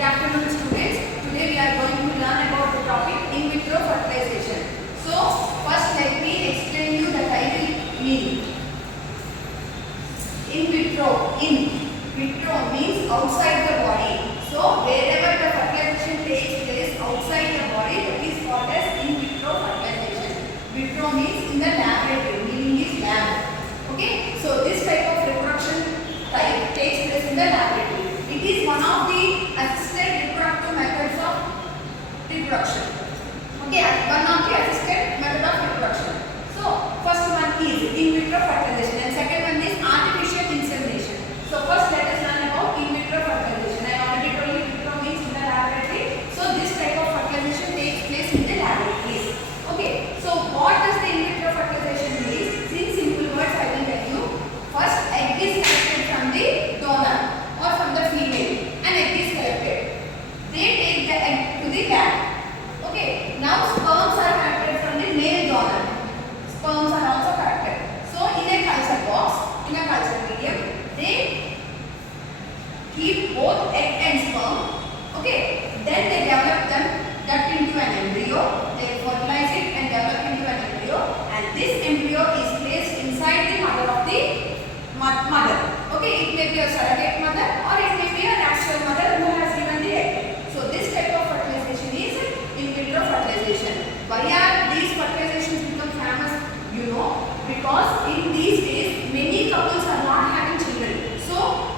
Good afternoon, students. Today we are going to learn about the topic in vitro fertilization. So, first let me explain you the title meaning. In vitro. In vitro means outside the body. So, wherever the fertilization takes place outside the body, that is called as in vitro fertilization. Vitro means in the laboratory. Meaning is lab. Okay. So, this type of reproduction type takes place in the laboratory. It is one of the assisted reproductive methods of reproduction. Okay, one of the assisted method of reproduction. So, first one is in vitro fertilization and second one is artificial insemination. So, first let us learn about in vitro fertilization. I already told you vitro means in the laboratory. So, this type of fertilization takes place in the laboratories. Okay, so what does the in vitro fertilization mean? In simple words, I will tell you. First, egg is collected from the donor or from the female. An egg is collected. They take the egg to the lab. Okay. Now sperms are collected from the male donor. Sperms are also collected. So in a culture box, in a culture medium, they keep both egg and sperm. Okay. Then they develop them, get into an embryo. They fertilize it and develop into an embryo. And this embryo is placed inside the mother of the mother. Okay, it may be a surrogate mother or it may be an actual mother who has given the egg. So this type of fertilization is in vitro fertilization. Why are these fertilizations become famous? You know, because in these days many couples are not having children. So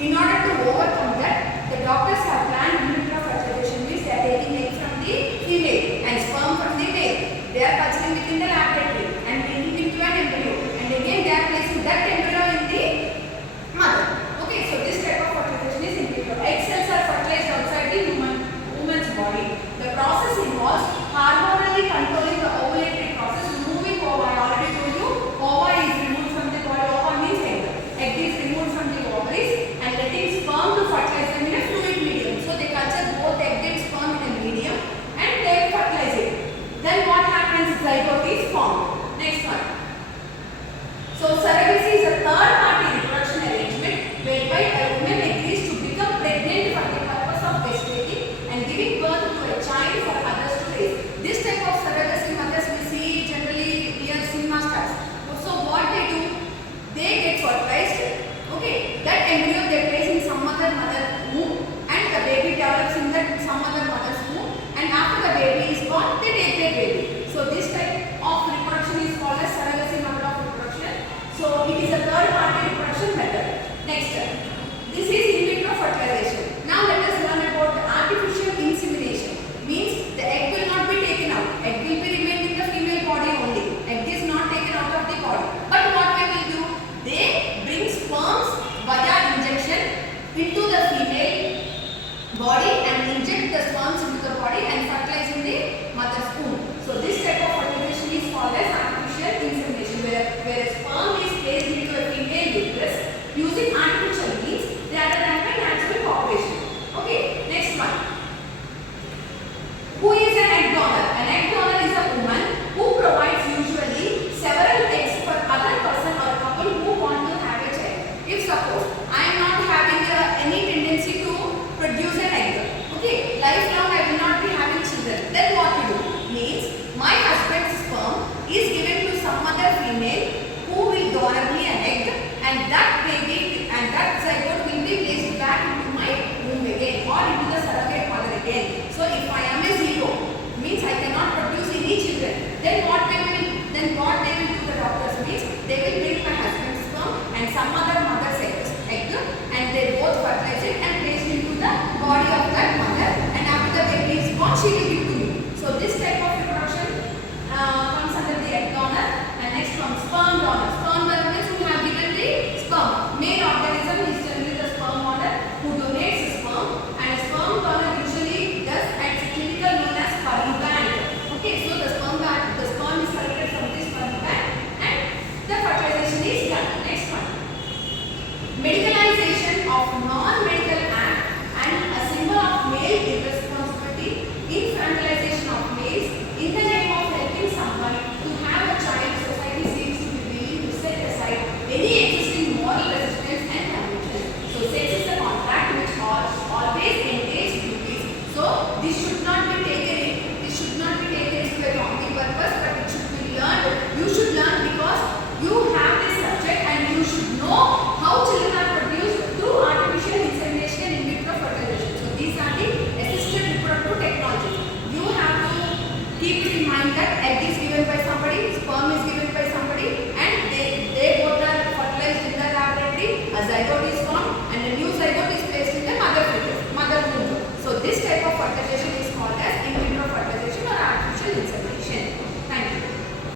in order to overcome that, the doctors have planned in vitro fertilization, means they are taking egg from the female and sperm from the male. They are culturing within the laboratory and making it into an embryo. And again they are placing that embryo in the mother. Okay, so this type of fertilization is in vitro. Egg cells are fertilized outside the woman's body. The process involves hormonally controlling the ovulatory process, removing ova. I already told you, ova is removed from the body. Ova means egg. Egg is removed from the ovaries and letting sperm to fertilize them in a fluid medium. So they culture both egg and sperm in a medium and they fertilize it. Then what happens? Zygote is formed. Next one. So surrogacy is a third party reproduction arrangement whereby a woman agrees to become pregnant for the purpose of breastfeeding and giving birth to a child for others to raise. This type of surrogacy methods we see generally near cinema stars. So what they do, they get fertilized. Okay, that embryo they place in some other mother womb and the baby develops in that some other mother's womb, and after the baby is born, they take their baby. So this type of reproduction is called as surrogacy method of reproduction. So it is a third party reproduction method. Next, this is in vitro fertilization. Now let us learn about the artificial insemination. Means the egg will not be taken out. Egg will be remained in the female body only. Egg is not taken out of the body. But what they will do? They bring sperms via injection into the female body and inject the sperms into the body and fertilize in the mother's womb. So this type of fertilization is called as artificial insemination, where a sperm is placed into a female uterus using artificial means rather than by natural cooperation. Okay, next one. Who is an egg donor? An egg donor is a woman who provides usually several eggs for other person or couple who want to have a child. If suppose I am not having any tendency to produce an egg, okay, lifelong I will not be having children, then what to do? Means my husband's sperm is given to some other female who will donor me an egg, and that baby and that zygote will be placed back into my womb again, or it